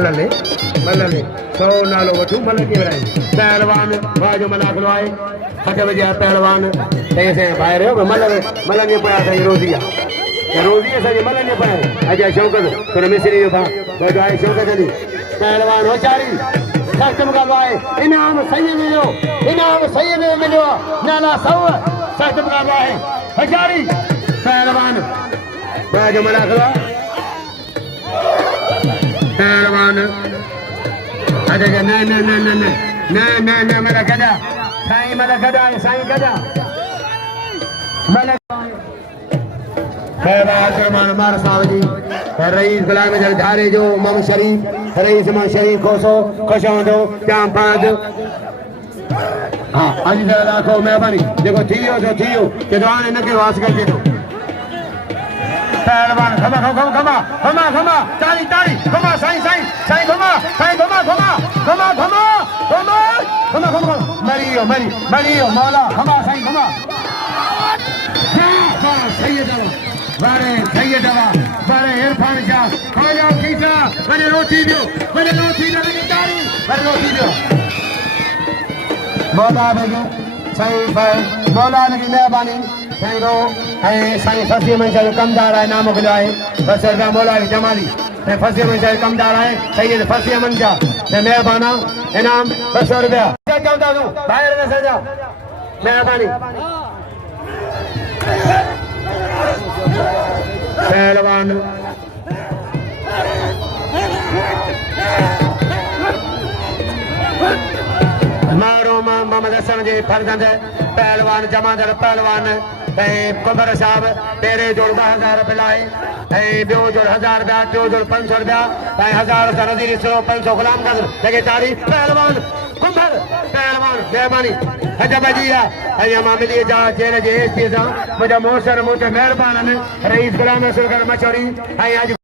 मलले मलले सौ नालो वठू मल के वराई पहलवान बाजो मलाखरो आए फटे बजे पहलवान ऐसे बाहर हो मलले मलने पया सही रोजिया रोजिया सही मलने पया अजय शौकत तोरे मिसरी था बाजो आए शौकत अली पहलवान होचारी सख्त मुकाबला है इनाम सही मिलो नाला सौ सख्त मुकाबला है होचारी पहलवान बाजो मलाखरो पहलवान अरे नहीं मेरा गदा साईं मेरा गदा है साईं गदा पहलवान हमारा साहब जी रईस गुलाम झारे जो मम शरीफ रईस मम शरीफ खोसो खुशो जाम पाद हाँ अजी जरा रखो मेहरबानी देखो थियो जो थियो के दुआने न के वास करके दो पहलवान खमा ताली खमा साईं मरियो मौला खमा साईं खमा सैयद बारे इरफान शाह खाजा कीसा बने रोटी दियो ताली बने रोटी दियो मौला बेगम साईं मौला की मेहरबानी साईं फसी मन जो कमदार है नाम मोकिलियो आहे बस रुपया मौला जमाली फसी मन जो कमदार है सैयद फसी मन जा मेहरबाना इनाम 200 रुपया चवंदा तूं ॿाहिरि न सजा मेहरबानी पहलवान मारो मोहम्मद हसन जे फर्जंद पहलवान जमादार पहलवान कुंभर साहब पहिरें जोड़ 10,000 रुपया लाए ॿियो जोड़ 1000 रुपया टियों जोड़ 500 रुपया 1000 सां नज़ीर 500 गुलाम कदर लॻे तारीफ़ पहलवान कुंभर पहलवान मेहरबानी हज बजी आहे मां मिली जा जेल जे हेठि सां मुंहिंजा मोसर मुंहिंजा महिरबान आहिनि रईस गुलाम मशहूर मशहूरी ऐं अॼु